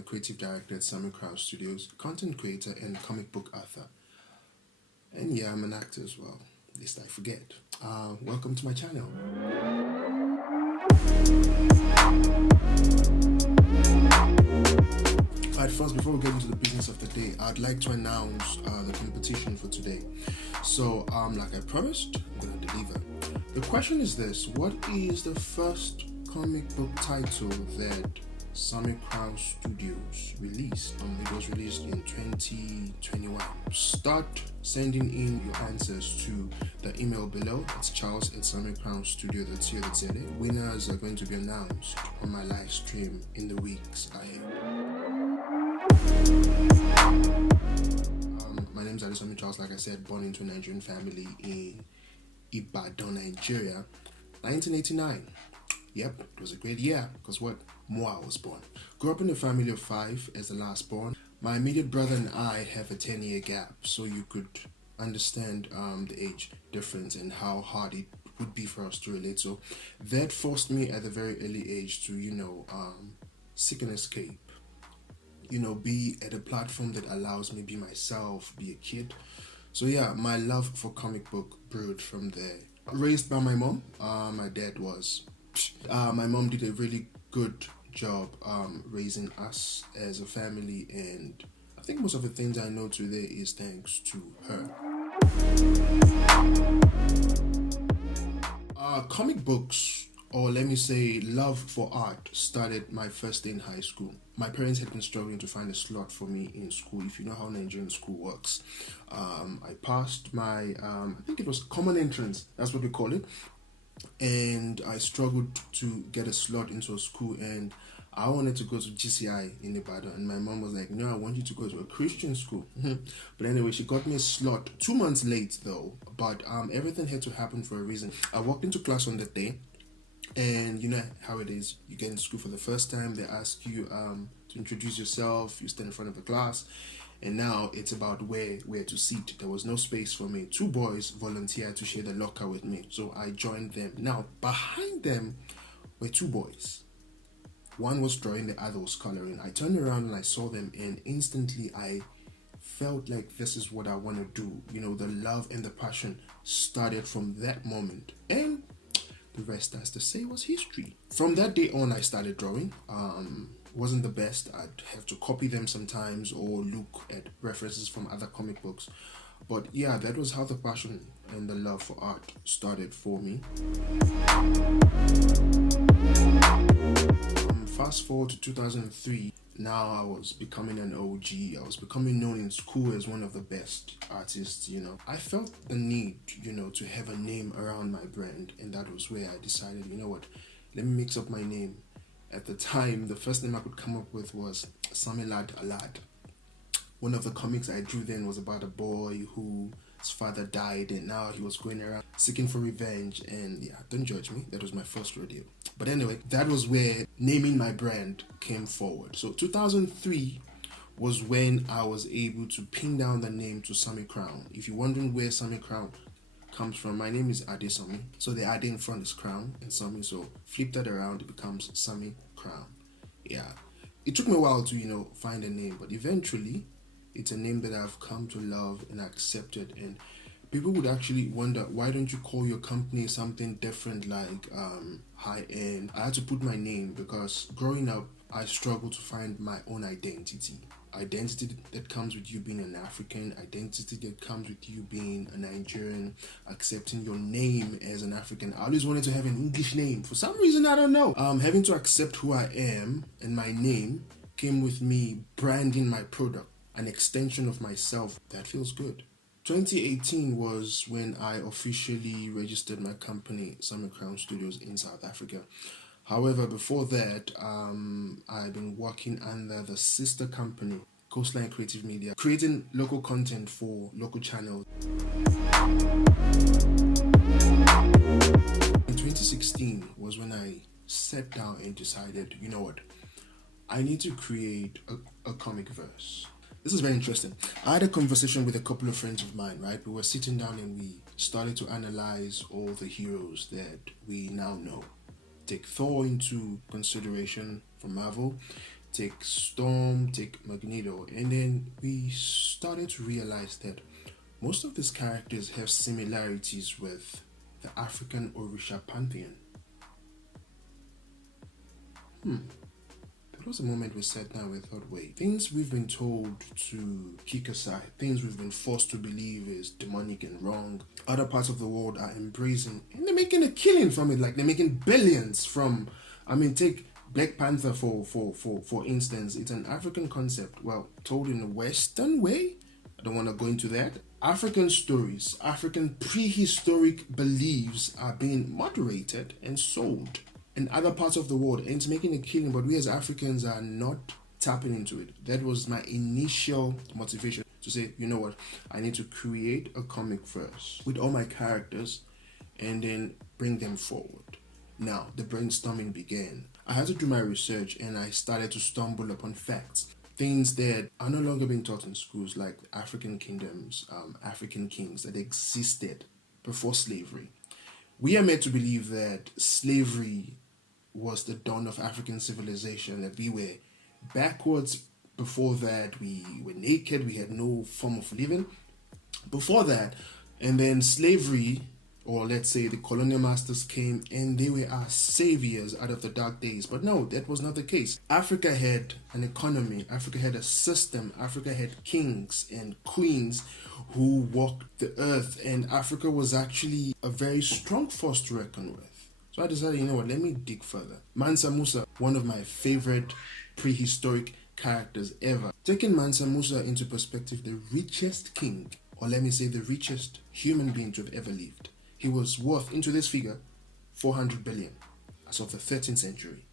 a creative director at Sanmi Crown Studios, content creator, and comic book author. And yeah, I'm an actor as well, lest I forget. Welcome to my channel. Alright, first, before we get into the business of the day, I'd like to announce the competition for today. So, like I promised, I'm going to deliver. The question is this: what is the first comic book title that Sanmi Crown Studios released? It was released in 2021. Start sending in your answers to the email below. It's charles@sanmicrownstudio.co.za. Winners are going to be announced on my live stream in the weeks ahead. My name is Sanmi Charles, like I said, born into a Nigerian family in Ibadan, Nigeria, 1989. Yep, it was a great year because Moi was born. Grew up in a family of 5 as the last born. My immediate brother and I have a 10-year gap, so you could understand the age difference and how hard it would be for us to relate. So that forced me at a very early age to, seek an escape. Be at a platform that allows me be myself, be a kid. So yeah, my love for comic book brewed from there. Raised by my mom, my dad was. My mom did a really good job raising us as a family, and I think most of the things I know today is thanks to her. Comic books, or let me say love for art, started my first day in high school. My parents had been struggling to find a slot for me in school. If you know how Nigerian school works, I passed my I think it was common entrance, that's what we call it, and I struggled to get a slot into a school, and I wanted to go to GCI in Ibadan, and my mom was like, no, I want you to go to a Christian school. But anyway, she got me a slot 2 months late though, but everything had to happen for a reason. I walked into class on that day, and you know how it is, you get in school for the first time, they ask you to introduce yourself, you stand in front of the class, and now it's about where to sit. There was no space for me. 2 boys volunteered to share the locker with me, so I joined them. Now behind them were 2 boys. One was drawing, the other was coloring. I turned around and I saw them, and instantly I felt like this is what I want to do. The love and the passion started from that moment, and the rest, as to say, was history. From that day on, I started drawing. Wasn't the best. I'd have to copy them sometimes or look at references from other comic books. But yeah, that was how the passion and the love for art started for me. Fast forward to 2003. Now I was becoming an OG. I was becoming known in school as one of the best artists, I felt the need, to have a name around my brand, and that was where I decided, let me mix up my name. At the time, the first name I could come up with was Sami Lad Alad. One of the comics I drew then was about a boy whose father died, and now he was going around seeking for revenge. And yeah, don't judge me, that was my first rodeo. But anyway, that was where naming my brand came forward. So 2003 was when I was able to pin down the name to Sanmi Crown. If you're wondering where Sanmi Crown comes from, my name is Ade Sanmi. So the Ade in front is Crown and Sanmi, so flip that around, it becomes Sanmi Crown. Yeah, it took me a while to find a name, but eventually it's a name that I've come to love and accepted. And people would actually wonder, why don't you call your company something different, like high end? I had to put my name because growing up I struggled to find my own identity that comes with you being an African, identity that comes with you being a Nigerian, accepting your name as an African. I always wanted to have an English name. For some reason, I don't know. Having to accept who I am, and my name came with me branding my product, an extension of myself. That feels good. 2018 was when I officially registered my company, Sanmi Crown Studios, in South Africa. However, before that, I've been working under the sister company, Coastline Creative Media, creating local content for local channels. In 2016 was when I sat down and decided, you know what, I need to create a comic verse. This is very interesting. I had a conversation with a couple of friends of mine, right? We were sitting down and we started to analyze all the heroes that we now know. Take Thor into consideration from Marvel, take Storm, take Magneto, and then we started to realize that most of these characters have similarities with the African Orisha pantheon. There was a moment we sat down and thought, wait, things we've been told to kick aside, things we've been forced to believe is demonic and wrong, other parts of the world are embracing, and they're making a killing from it. Like, they're making billions from, take Black Panther for instance. It's an African concept, well, told in a Western way. I don't want to go into that. African stories, African prehistoric beliefs are being moderated and sold in other parts of the world, and it's making a killing, but we as Africans are not tapping into it. That was my initial motivation to say, you know what, I need to create a comic first with all my characters and then bring them forward. Now, the brainstorming began. I had to do my research and I started to stumble upon facts. Things that are no longer being taught in schools, like African kingdoms, African kings that existed before slavery. We are meant to believe that slavery was the dawn of African civilization, that we were backwards. Before that, we were naked, we had no form of living. Before that, and then slavery, or let's say the colonial masters came and they were our saviors out of the dark days. But no, that was not the case. Africa had an economy, Africa had a system, Africa had kings and queens who walked the earth, and Africa was actually a very strong force to reckon with. So I decided, you know what, let me dig further. Mansa Musa, one of my favorite prehistoric characters ever. Taking Mansa Musa into perspective, the richest king, or let me say the richest human being to have ever lived. He was worth, into this figure, 400 billion as of the 13th century.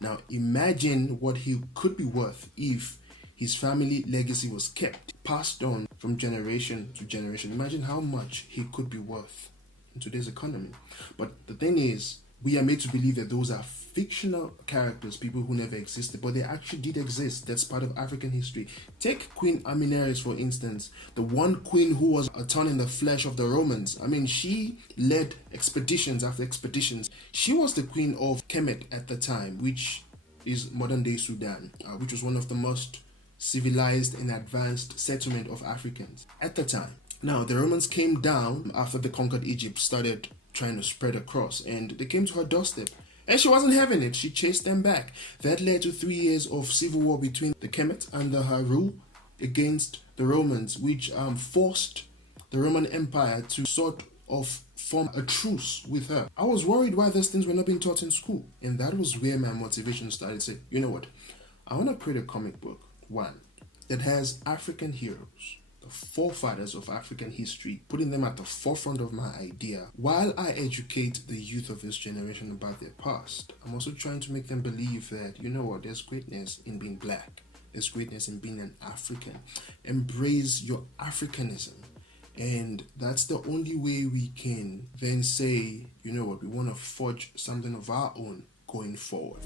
Now imagine what he could be worth if his family legacy was kept, passed on from generation to generation. Imagine how much he could be worth in today's economy. But the thing is, we are made to believe that those are fictional characters, people who never existed, but they actually did exist. That's part of African history. Take Queen Amneris, for instance, the one queen who was a thorn in the flesh of the Romans. She led expeditions after expeditions. She was the queen of Kemet at the time, which is modern-day Sudan, which was one of the most civilized and advanced settlement of Africans at the time. Now, the Romans came down after they conquered Egypt, started trying to spread across, and they came to her doorstep. And she wasn't having it. She chased them back. That led to 3 years of civil war between the Kemet under her rule against the Romans, which forced the Roman Empire to sort of form a truce with her. I was worried why these things were not being taught in school. And that was where my motivation started to say, you know what, I want to create a comic book, one, that has African heroes, the forefathers of African history, putting them at the forefront of my idea. While I educate the youth of this generation about their past, I'm also trying to make them believe that, you know what, there's greatness in being black. There's greatness in being an African. Embrace your Africanism. And that's the only way we can then say, you know what, we want to forge something of our own going forward.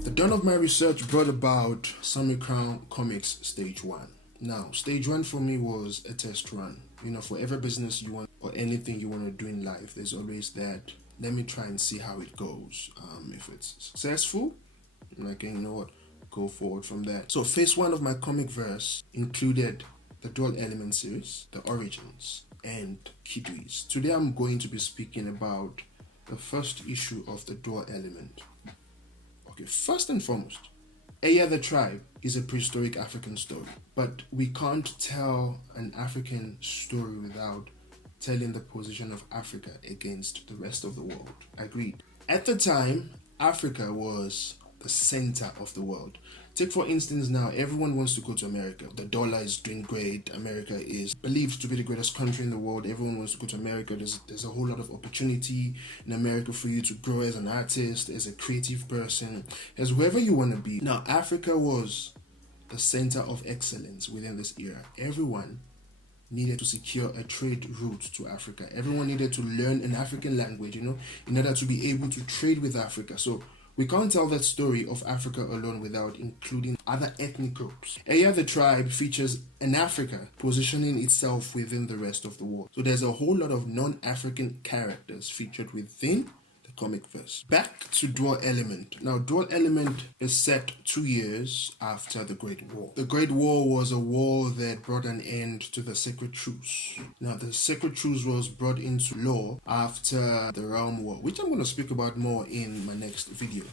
The dawn of my research brought about Sanmi Crown Comics Stage 1. Now, Stage 1 for me was a test run. For every business you want or anything you want to do in life, there's always that, let me try and see how it goes. If it's successful, you know what, go forward from that. So phase 1 of my comic verse included the Dual Element series, the Origins, and Kidweez. Today I'm going to be speaking about the first issue of the Dual Element. Okay, first and foremost, Eya the Tribe is a prehistoric African story, but we can't tell an African story without telling the position of Africa against the rest of the world. Agreed. At the time, Africa was the center of the world. Take for instance now, everyone wants to go to America. The dollar is doing great. America is believed to be the greatest country in the world. Everyone wants to go to America. There's a whole lot of opportunity in America for you to grow as an artist, as a creative person, as whoever you want to be. Now, Africa was the center of excellence within this era. Everyone needed to secure a trade route to Africa. Everyone needed to learn an African language, in order to be able to trade with Africa. So we can't tell that story of Africa alone without including other ethnic groups. Eya the Tribe features an Africa positioning itself within the rest of the world. So there's a whole lot of non-African characters featured within the comic verse. Back to Dual Element. Now, Dual Element is set 2 years after the Great War. The Great War was a war that brought an end to the Sacred Truce. Now, the Sacred Truce was brought into law after the Realm War, which I'm going to speak about more in my next video.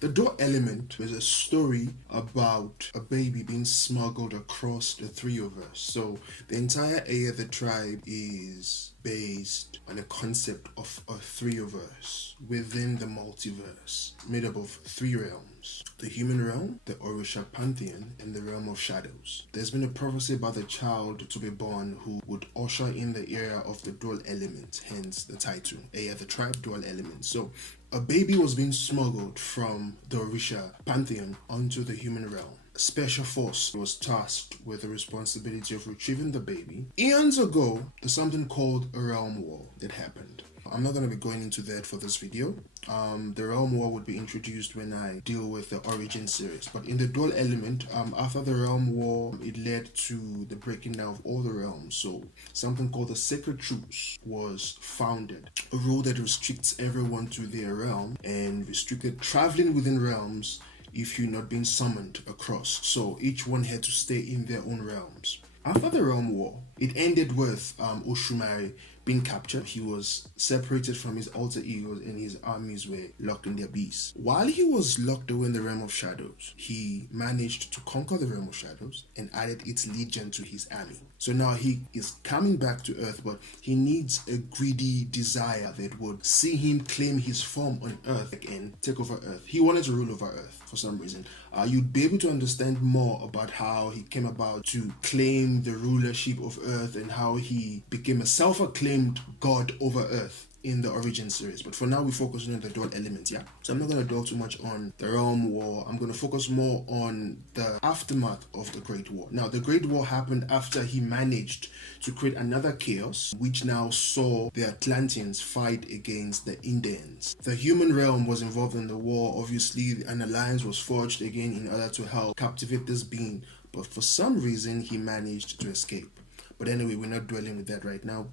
The Dual Element is a story about a baby being smuggled across the Three-verse. So, the entire Aya the Tribe is based on a concept of a Three-verse within the multiverse, made up of 3 realms: the human realm, the Orisha pantheon, and the realm of shadows. There's been a prophecy about the child to be born who would usher in the era of the dual element, hence the title, Aya the Tribe Dual Element. So a baby was being smuggled from the Orisha pantheon onto the human realm. Special force was tasked with the responsibility of retrieving the baby. Eons ago, there's something called a realm war that happened. I'm not going to be going into that for this video. The realm war would be introduced when I deal with the origin series. But in the dual element, after the realm war, it led to the breaking down of all the realms. So something called the Sacred Truce was founded, a rule that restricts everyone to their realm and restricted traveling within realms if you're not being summoned across. So each one had to stay in their own realms. After the realm war, it ended with Oshumare being captured. He was separated from his alter egos and his armies were locked in the abyss. While he was locked away in the realm of shadows, he managed to conquer the realm of shadows and added its legion to his army. So now he is coming back to Earth, but he needs a greedy desire that would see him claim his form on Earth and take over Earth. He wanted to rule over Earth for some reason. You'd be able to understand more about how he came about to claim the rulership of Earth and how he became a self-acclaimed god over Earth in the origin series. But for now, we're focusing on the dual elements, yeah? So I'm not going to dwell too much on the realm war. I'm going to focus more on the aftermath of the Great War. Now, the Great War happened after he managed to create another chaos, which now saw the Atlanteans fight against the Indians. The human realm was involved in the war. Obviously, an alliance was forged again in order to help captivate this being. But for some reason, he managed to escape. But anyway, we're not dwelling with that right now.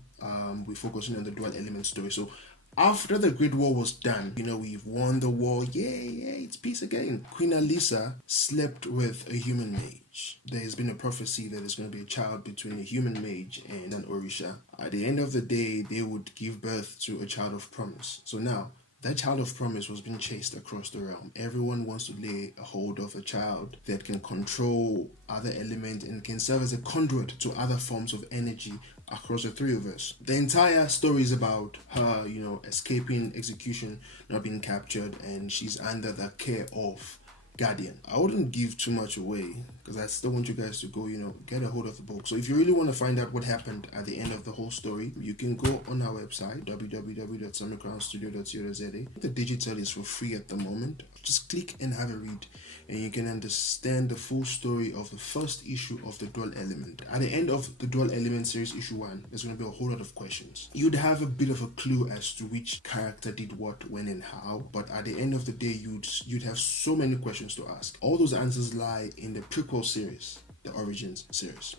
We're focusing on the dual element story. So after the Great War was done, we've won the war. Yay, it's peace again. Queen Alisa slept with a human mage. There has been a prophecy that there's going to be a child between a human mage and an Orisha. At the end of the day, they would give birth to a child of promise. So now, that child of promise was being chased across the realm. Everyone wants to lay a hold of a child that can control other elements and can serve as a conduit to other forms of energy across the three of us. The entire story is about her, escaping execution, not being captured, and she's under the care of Guardian. I wouldn't give too much away because I still want you guys to go, get a hold of the book. So if you really want to find out what happened at the end of the whole story, you can go on our website, www.sanmicrownstudio.co.za. The digital is for free at the moment. Just click and have a read, and you can understand the full story of the first issue of the Dual Element. At the end of the Dual Element series issue 1, there's going to be a whole lot of questions. You'd have a bit of a clue as to which character did what, when, and how, but at the end of the day, you'd have so many questions to ask. All those answers lie in the prequel series, the Origins series.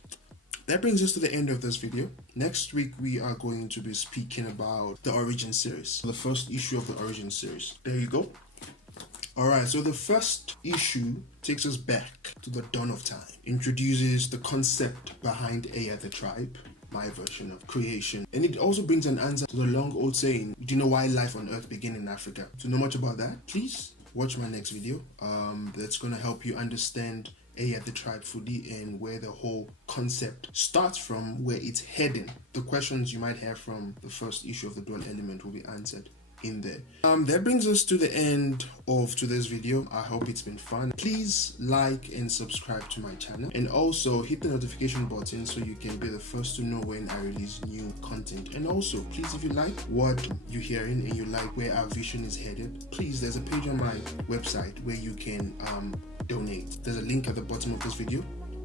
That brings us to the end of this video. Next week, we are going to be speaking about the Origin series, the first issue of the Origin series. There you go. Alright, so the first issue takes us back to the dawn of time, introduces the concept behind Aya the Tribe, my version of creation, and it also brings an answer to the long old saying, do you know why life on Earth began in Africa? To know much about that, please watch my next video. That's going to help you understand Aya the Tribe fully and where the whole concept starts from, where it's heading. The questions you might have from the first issue of the Dual Element will be answered in there. That brings us to the end of today's video. I hope it's been fun. Please like and subscribe to my channel, and also hit the notification button so you can be the first to know when I release new content. And also, please, if you like what you're hearing and you like where our vision is headed, please, there's a page on my website where you can donate. There's a link at the bottom of this video.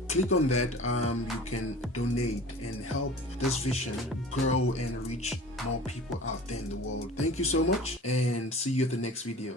Click on that. You can donate and help this vision grow and reach more people out there in the world. Thank you so much, and see you at the next video.